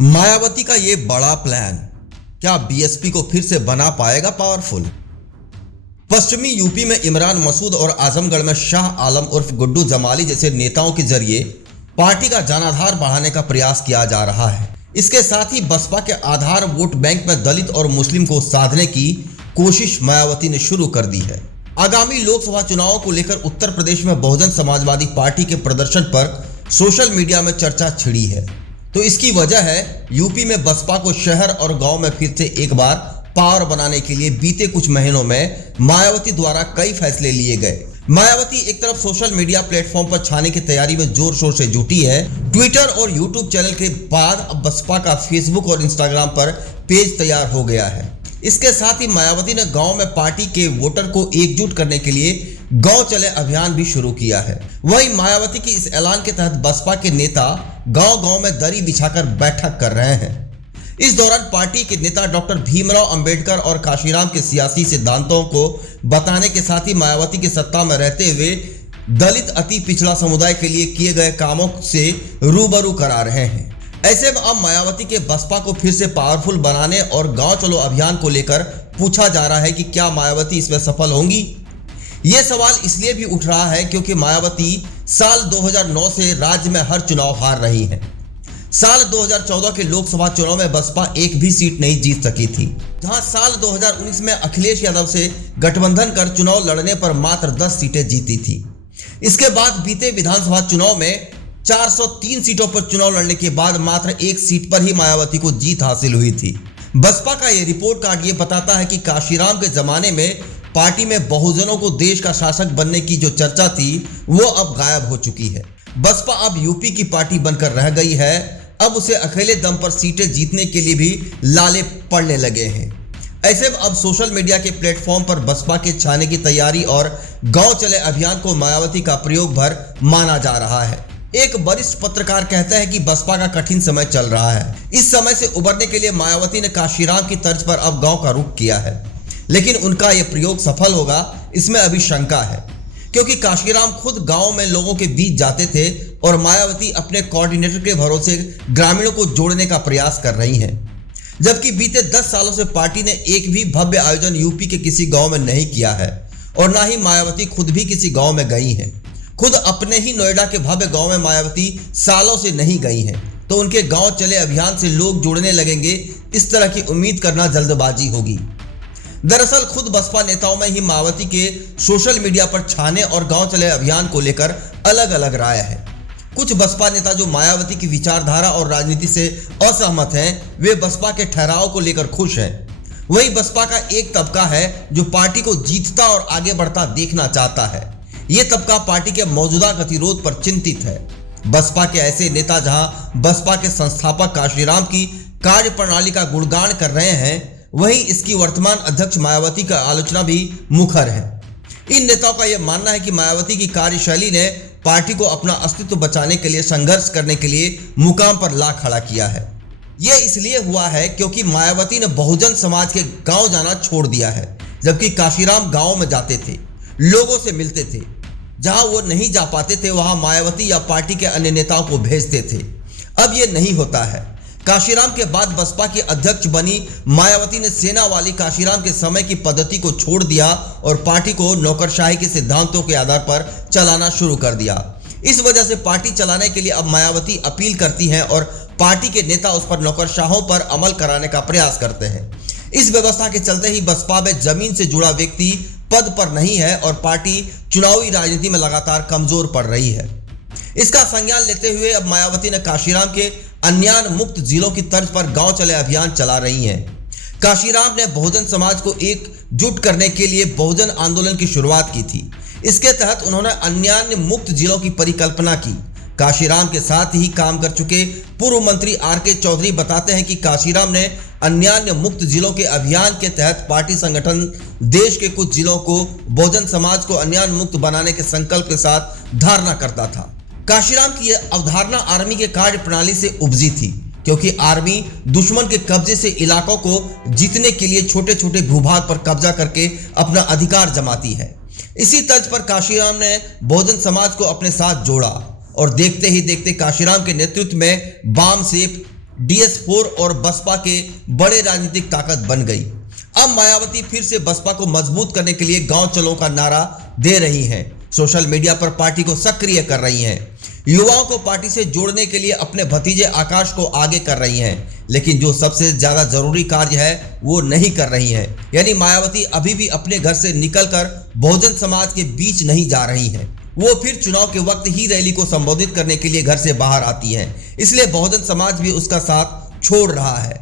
मायावती का ये बड़ा प्लान क्या बीएसपी को फिर से बना पाएगा पावरफुल? पश्चिमी यूपी में इमरान मसूद और आजमगढ़ में शाह आलम उर्फ गुड्डू जमाली जैसे नेताओं के जरिए पार्टी का जनाधार बढ़ाने का प्रयास किया जा रहा है। इसके साथ ही बसपा के आधार वोट बैंक में दलित और मुस्लिम को साधने की कोशिश मायावती ने शुरू कर दी है। आगामी लोकसभा चुनावों को लेकर उत्तर प्रदेश में बहुजन समाजवादी पार्टी के प्रदर्शन पर सोशल मीडिया में चर्चा छिड़ी है। तो इसकी वजह है यूपी में बसपा को शहर और गांव में फिर से एक बार पावर बनाने के लिए बीते कुछ महीनों में मायावती द्वारा कई फैसले लिए गए। मायावती एक तरफ सोशल मीडिया प्लेटफॉर्म पर छाने की तैयारी में जोर शोर से जुटी है। ट्विटर और यूट्यूब चैनल के बाद अब बसपा का फेसबुक और इंस्टाग्राम पर पेज तैयार हो गया है। इसके साथ ही मायावती ने गांव में पार्टी के वोटर को एकजुट करने के लिए गांव चले अभियान भी शुरू किया है। वहीं मायावती की इस ऐलान के तहत बसपा के नेता गांव-गांव में दरी बिछाकर बैठक कर रहे हैं। इस दौरान पार्टी के नेता डॉक्टर भीमराव अंबेडकर और काशीराम के सियासी सिद्धांतों को बताने के साथ ही मायावती के सत्ता में रहते हुए दलित अति पिछड़ा समुदाय के लिए किए गए कामों से रूबरू करा रहे हैं। ऐसे में अब मायावती के बसपा को फिर से पावरफुल बनाने और गांव चलो अभियान को लेकर पूछा जा रहा है कि क्या मायावती इसमें सफल होंगी। ये सवाल इसलिए भी उठ रहा है क्योंकि मायावती साल 2009 से राज्य में हर चुनाव हार रही हैं। साल 2014 के लोकसभा चुनाव में बसपा एक भी सीट नहीं जीत सकी थी, जहां साल 2019 में अखिलेश यादव से गठबंधन कर चुनाव लड़ने पर मात्र 10 सीटें जीती थी। इसके बाद बीते विधानसभा चुनाव में 403 सीटों पर चुनाव लड़ने के बाद मात्र एक सीट पर ही मायावती को जीत हासिल हुई थी। बसपा का यह रिपोर्ट कार्ड ये बताता है कि काशीराम के जमाने में पार्टी में बहुजनों को देश का शासक बनने की जो चर्चा थी वो अब गायब हो चुकी है। बसपा अब यूपी की पार्टी बनकर रह गई है। अब उसे अकेले दम पर सीटें जीतने के लिए भी लाले पड़ने लगे हैं। ऐसे में अब सोशल मीडिया के प्लेटफॉर्म पर बसपा के छाने की तैयारी और गांव चले अभियान को मायावती का प्रयोग भर माना जा रहा है। एक वरिष्ठ पत्रकार कहता है कि बसपा का कठिन समय चल रहा है। इस समय से उबरने के लिए मायावती ने काशीराम की तर्ज पर अब गांव का रुख किया है, लेकिन उनका यह प्रयोग सफल होगा इसमें अभी शंका है, क्योंकि काशीराम खुद गांव में लोगों के बीच जाते थे और मायावती अपने कोऑर्डिनेटर के भरोसे ग्रामीणों को जोड़ने का प्रयास कर रही हैं। जबकि बीते 10 सालों से पार्टी ने एक भी भव्य आयोजन यूपी के किसी गांव में नहीं किया है और ना ही मायावती खुद भी किसी गांव में गई हैं। खुद अपने ही नोएडा के भव्य गांव में मायावती सालों से नहीं गई हैं, तो उनके गांव चले अभियान से लोग जुड़ने लगेंगे, इस तरह की उम्मीद करना जल्दबाजी होगी। दरअसल खुद बसपा नेताओं में ही मायावती के सोशल मीडिया पर छाने और गांव चले अभियान को लेकर अलग अलग राय है। कुछ बसपा नेता जो मायावती की विचारधारा और राजनीति से असहमत हैं, वे बसपा के ठहराव को लेकर खुश हैं। वहीं बसपा का एक तबका है जो पार्टी को जीतता और आगे बढ़ता देखना चाहता है। ये तबका पार्टी के मौजूदा गतिरोध पर चिंतित है। बसपा के ऐसे नेता जहां बसपा के संस्थापक काशीराम की कार्यप्रणाली का गुणगान कर रहे हैं, वहीं इसकी वर्तमान अध्यक्ष मायावती का आलोचना भी मुखर है। इन नेताओं का यह मानना है कि मायावती की कार्यशैली ने पार्टी को अपना अस्तित्व बचाने के लिए संघर्ष करने के लिए मुकाम पर ला खड़ा किया है। यह इसलिए हुआ है क्योंकि मायावती ने बहुजन समाज के गांव जाना छोड़ दिया है, जबकि काशीराम गांव में जाते थे, लोगों से मिलते थे। जहां वो नहीं जा पाते थे वहां मायावती या पार्टी के अन्य नेताओं को भेजते थे। अब यह नहीं होता है। काशीराम के बाद बसपा की अध्यक्ष बनी मायावती ने सेना वाली काशीराम के समय की पद्धति को छोड़ दिया और पार्टी को नौकरशाही के सिद्धांतों के आधार पर चलाना शुरू कर दिया। इस वजह से पार्टी चलाने के लिए अब मायावती अपील करती हैं और पार्टी के नेता उस पर नौकरशाहों पर अमल कराने का प्रयास करते हैं। इस व्यवस्था के चलते ही बसपा में जमीन से जुड़ा व्यक्ति पद पर नहीं है और पार्टी चुनावी राजनीति में लगातार कमजोर पड़ रही है। इसका संज्ञान लेते हुए अब मायावती ने काशीराम के अन्यान मुक्त जिलों की तर्ज पर गांव चले अभियान चला रही हैं। काशीराम ने बहुजन समाज को एकजुट करने के लिए बहुजन आंदोलन की शुरुआत की थी। इसके तहत उन्होंने अन्यान मुक्त जिलों की परिकल्पना की। काशीराम के साथ ही काम कर चुके पूर्व मंत्री आर.के. चौधरी बताते हैं कि काशीराम ने अन्यान मुक्त जिलों के अभियान के तहत पार्टी संगठन देश के कुछ जिलों को बहुजन समाज को अन्यान मुक्त बनाने के संकल्प के साथ धारणा करता था। काशीराम की यह अवधारणा आर्मी के कार्य प्रणाली से उपजी थी, क्योंकि आर्मी दुश्मन के कब्जे से इलाकों को जीतने के लिए छोटे छोटे भूभाग पर कब्जा करके अपना अधिकार जमाती है। इसी तर्ज पर काशीराम ने बहुजन समाज को अपने साथ जोड़ा और देखते ही देखते काशीराम के नेतृत्व में वाम से DS4 और बसपा के बड़े राजनीतिक ताकत बन गई। अब मायावती फिर से बसपा को मजबूत करने के लिए गांव चलो का नारा दे रही हैं। सोशल मीडिया पर पार्टी को सक्रिय कर रही हैं। युवाओं को पार्टी से जोड़ने के लिए अपने भतीजे आकाश को आगे कर रही हैं, लेकिन जो सबसे ज्यादा जरूरी कार्य है वो नहीं कर रही हैं। यानी मायावती अभी भी अपने घर से निकलकर बहुजन समाज के बीच नहीं जा रही हैं। वो फिर चुनाव के वक्त ही रैली को संबोधित करने के लिए घर से बाहर आती हैं, इसलिए बहुजन समाज भी उसका साथ छोड़ रहा है।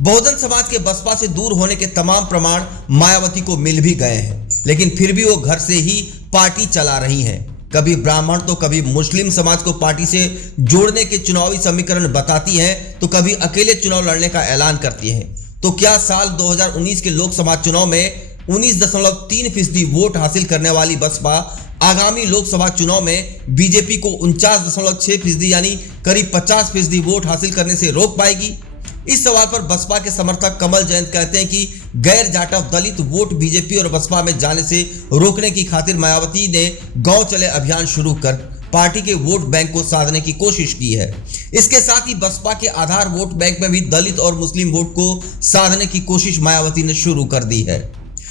बहुजन समाज के बसपा से दूर होने के तमाम प्रमाण मायावती को मिल भी गए हैं, लेकिन फिर भी वो घर से ही पार्टी चला रही हैं। कभी ब्राह्मण तो कभी मुस्लिम समाज को पार्टी से जोड़ने के चुनावी समीकरण बताती हैं, तो कभी अकेले चुनाव लड़ने का ऐलान करती हैं। तो क्या साल 2019 के लोकसभा चुनाव में 19.3% वोट हासिल करने वाली बसपा आगामी लोकसभा चुनाव में बीजेपी को 49.6% यानी करीब 50% वोट हासिल करने से रोक पाएगी? इस सवाल पर बसपा के समर्थक कमल जयंत कहते हैं कि गैर जाटव दलित वोट बीजेपी और बसपा में जाने से रोकने की खातिर मायावती ने गांव चले अभियान शुरू कर पार्टी के वोट बैंक को साधने की कोशिश की है। इसके साथ ही बसपा के आधार वोट बैंक में भी दलित और मुस्लिम वोट को साधने की कोशिश मायावती ने शुरू कर दी है।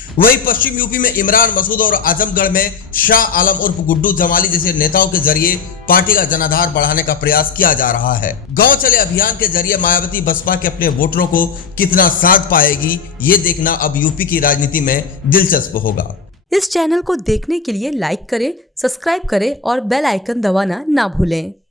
वहीं पश्चिम यूपी में इमरान मसूद और आजमगढ़ में शाह आलम उर्फ गुड्डू जमाली जैसे नेताओं के जरिए पार्टी का जनाधार बढ़ाने का प्रयास किया जा रहा है। गांव चले अभियान के जरिए मायावती बसपा के अपने वोटरों को कितना साथ पाएगी, ये देखना अब यूपी की राजनीति में दिलचस्प होगा। इस चैनल को देखने के लिए लाइक करें, सब्सक्राइब करें और बेल आइकन दबाना ना भूलें।